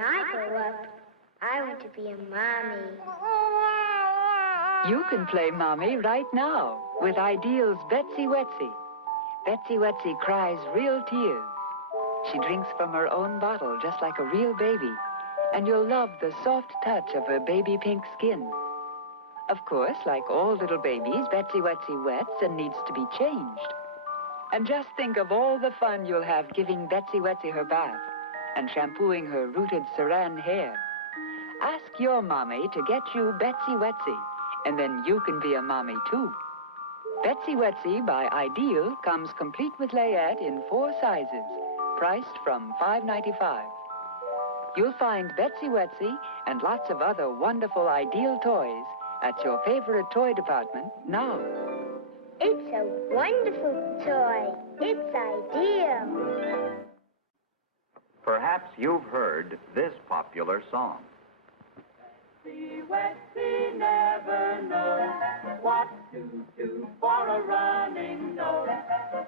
I grow up, I want to be a mommy. You can play mommy right now with Ideal's Betsy Wetsy. Betsy Wetsy cries real tears. She drinks from her own bottle just like a real baby, and you'll love the soft touch of her baby pink skin. Of course, like all little babies, Betsy Wetsy wets and needs to be changed. And just think of all the fun you'll have giving Betsy Wetsy her bath and shampooing her rooted saran hair. Ask your mommy to get you Betsy Wetsy, and then you can be a mommy too. Betsy Wetsy by Ideal comes complete with layette in 4 sizes, priced from $5.95. You'll find Betsy Wetsy and lots of other wonderful Ideal toys at your favorite toy department now. It's a wonderful toy. It's Ideal. Perhaps you've heard this popular song. Betsy Wetsy never knows what to do for a running nose.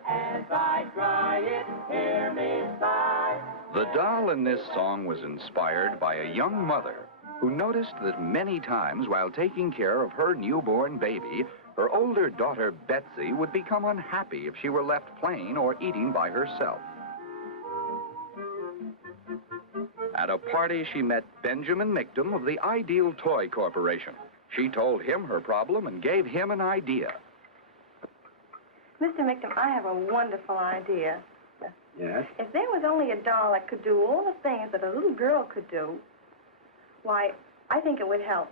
As I dry it, hear me sigh. The doll in this song was inspired by a young mother who noticed that many times while taking care of her newborn baby, her older daughter Betsy would become unhappy if she were left playing or eating by herself. At a party, she met Benjamin Mictum of the Ideal Toy Corporation. She told him her problem and gave him an idea. Mr. Mictum, I have a wonderful idea. Yes? If there was only a doll that could do all the things that a little girl could do, why, I think it would help.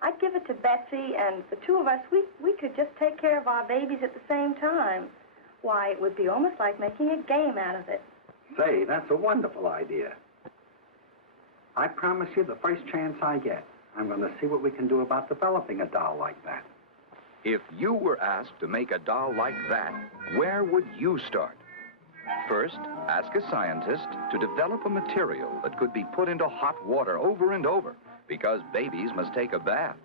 I'd give it to Betsy, and the two of us, we could just take care of our babies at the same time. Why, it would be almost like making a game out of it. Say, that's a wonderful idea. I promise you the first chance I get, I'm going to see what we can do about developing a doll like that. If you were asked to make a doll like that, where would you start? First, ask a scientist to develop a material that could be put into hot water over and over, because babies must take a bath.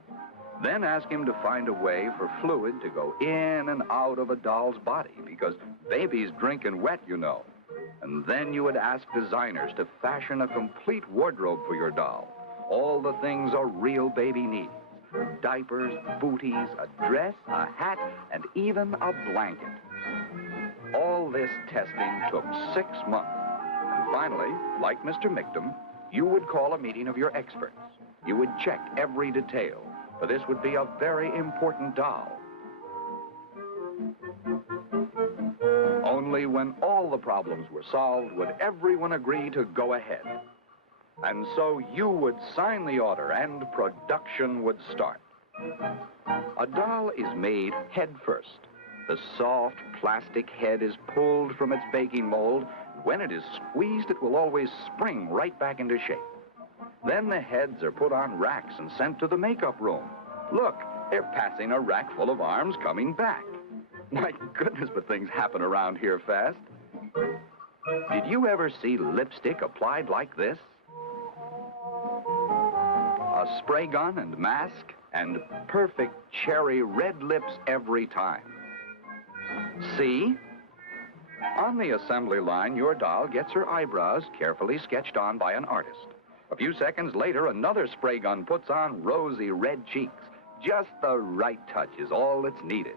Then ask him to find a way for fluid to go in and out of a doll's body, because babies drink in wet, you know. And then you would ask designers to fashion a complete wardrobe for your doll. All the things a real baby needs. Diapers, booties, a dress, a hat, and even a blanket. All this testing took 6 months. And finally, like Mr. Mictum, you would call a meeting of your experts. You would check every detail, for this would be a very important doll. Only when all the problems were solved would everyone agree to go ahead. And so you would sign the order and production would start. A doll is made head first. The soft plastic head is pulled from its baking mold. When it is squeezed, it will always spring right back into shape. Then the heads are put on racks and sent to the makeup room. Look, they're passing a rack full of arms coming back. My goodness, but things happen around here fast. Did you ever see lipstick applied like this? A spray gun and mask and perfect cherry red lips every time. See? On the assembly line, your doll gets her eyebrows carefully sketched on by an artist. A few seconds later, another spray gun puts on rosy red cheeks. Just the right touch is all that's needed.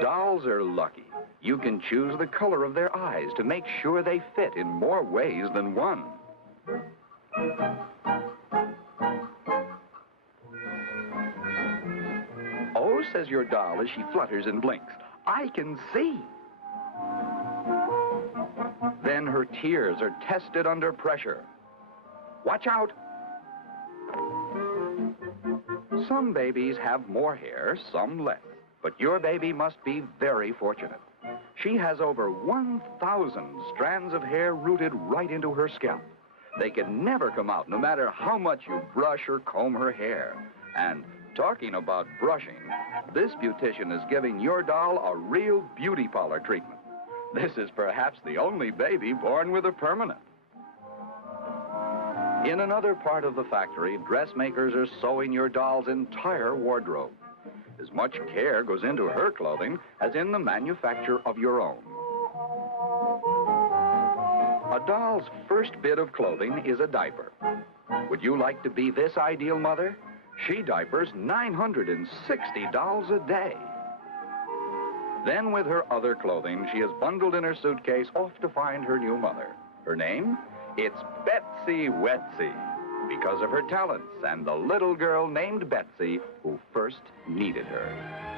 Dolls are lucky. You can choose the color of their eyes to make sure they fit in more ways than one. Oh, says your doll as she flutters and blinks, I can see. Then her tears are tested under pressure. Watch out. Some babies have more hair, some less. But your baby must be very fortunate. She has over 1,000 strands of hair rooted right into her scalp. They can never come out, no matter how much you brush or comb her hair. And talking about brushing, this beautician is giving your doll a real beauty parlor treatment. This is perhaps the only baby born with a permanent. In another part of the factory, dressmakers are sewing your doll's entire wardrobe. As much care goes into her clothing as in the manufacture of your own. A doll's first bit of clothing is a diaper. Would you like to be this ideal mother? She diapers 960 dolls a day. Then with her other clothing, she is bundled in her suitcase off to find her new mother. Her name? It's Betsy Wetsy, because of her talents and the little girl named Betsy who first needed her.